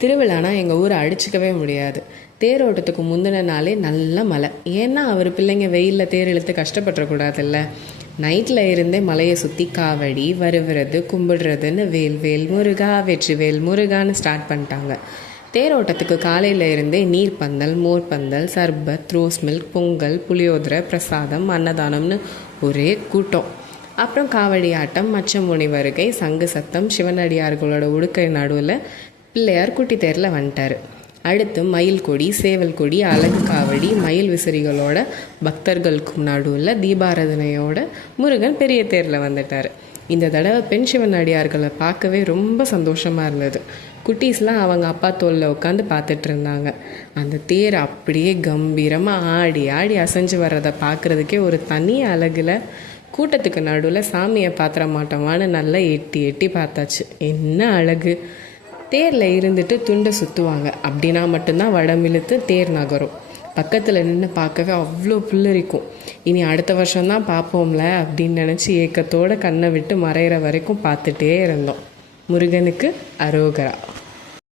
திருவிழானா எங்கள் ஊரை அடிச்சிக்கவே முடியாது. தேரோட்டத்துக்கு முந்தின நாளே நல்ல மழை. ஏன்னா அவர் பிள்ளைங்க வெயிலில் தேர் இழுத்து கஷ்டப்பட்டுறக்கூடாதுல்ல. நைட்டில் இருந்தே மலையை சுற்றி காவடி வருவுறது கும்பிடுறதுன்னு வேல் வேல் முருகா வெற்றி வேல் முருகான்னு ஸ்டார்ட் பண்ணிட்டாங்க. தேரோட்டத்துக்கு காலையில் இருந்தே நீர்ப்பந்தல், மோர்பந்தல், சர்பத், ரோஸ் மில்க், பொங்கல், புளியோதரை, பிரசாதம், அன்னதானம்னு ஒரே கூட்டம். அப்புறம் காவடி ஆட்டம், மச்சமுனி வருகை, சங்கு சத்தம், சிவனடியார்களோட உடுக்கை நடுவில் பிள்ளையார் குட்டி தேரில் வந்துட்டார். அடுத்து மயில் கொடி, சேவல் கொடி, அழகு காவடி, மயில் விசிறிகளோட பக்தர்களுக்கும் நடுவில் தீபாராதனையோட முருகன் பெரிய தேரில் வந்துட்டார். இந்த தடவை பெண் சிவனடியார்களை பார்க்கவே ரொம்ப சந்தோஷமாக இருந்தது. குட்டீஸ்லாம் அவங்க அப்பா தோளில் உட்காந்து பார்த்துட்டு இருந்தாங்க. அந்த தேர் அப்படியே கம்பீரமாக ஆடி ஆடி அசைஞ்சு வர்றதை பார்க்குறதுக்கே ஒரு தனி அழகில் கூட்டத்துக்கு நடுவில் சாமியை பாத்திர மாட்டோமான்னு நல்லா எட்டி எட்டி பார்த்தாச்சு. என்ன அழகு! தேரில் இருந்துட்டு துண்டை சுற்றுவாங்க. அப்படின்னா மட்டும்தான் வடமிழுத்து தேர் நகரும். பக்கத்தில் நின்று பார்க்கவே அவ்வளோ புல்லரிக்கும். இனி அடுத்த வருஷம்தான் பார்ப்போம்ல அப்படின்னு நினச்சி ஏக்கத்தோடு கண்ணை விட்டு மறையிற வரைக்கும் பார்த்துட்டே இருந்தோம். முருகனுக்கு அரோகரா.